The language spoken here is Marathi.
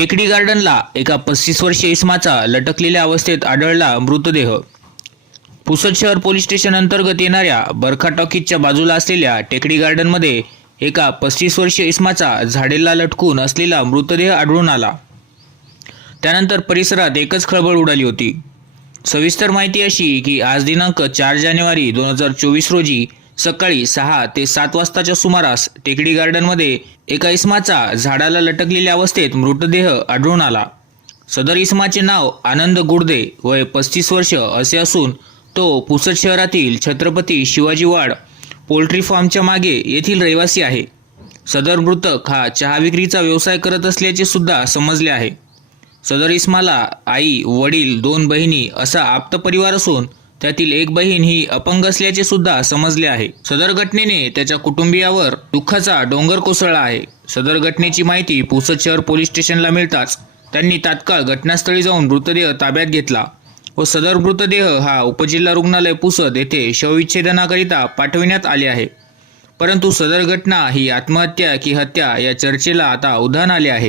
टेकडी गार्डनला एका पस्तीस वर्षीय इसमाचा लटकलेल्या अवस्थेत आढळला मृतदेह. पुसद शहर पोलीस स्टेशन अंतर्गत येणाऱ्या बरखा टॉकीजच्या बाजूला असलेल्या टेकडी गार्डनमध्ये एका पस्तीस वर्षीय इसमाचा झाडेला लटकून असलेला मृतदेह आढळून आला. त्यानंतर परिसरात एकच खळबळ उडाली होती. सविस्तर माहिती अशी की आज दिनांक चार जानेवारी दोन हजार चोवीस रोजी सकाळी सहा ते सात वाजताच्या सुमारास टेकडी गार्डनमध्ये एका इसमाचा झाडाला लटकलेल्या अवस्थेत मृतदेह आढळून आला. सदर इसमाचे नाव आनंद गुडदे वय पस्तीस वर्ष असे असून तो पुसद शहरातील छत्रपती शिवाजी वाड पोल्ट्री फार्मच्या मागे येथील रहिवासी आहे. सदर मृतक हा चहा विक्रीचा व्यवसाय करत असल्याचे सुद्धा समजले आहे. सदर इस्माला आई वडील दोन बहिणी असा आप्त परिवार असून त्यातील एक बहीण ही अपंग असल्याचे सुद्धा समजले आहे. सदर घटनेने त्याच्या कुटुंबियावर दुःखाचा डोंगर कोसळला आहे. सदर घटनेची माहिती पुसद शहर पोलीस स्टेशनला मिळताच त्यांनी तात्काळ घटनास्थळी जाऊन मृतदेह ताब्यात घेतला व सदर मृतदेह हा उपजिल्हा रुग्णालय पुसद येथे शवविच्छेदनाकरिता पाठविण्यात आले आहे. परंतु सदर घटना ही आत्महत्या की हत्या या चर्चेला आता उधाण आले आहे.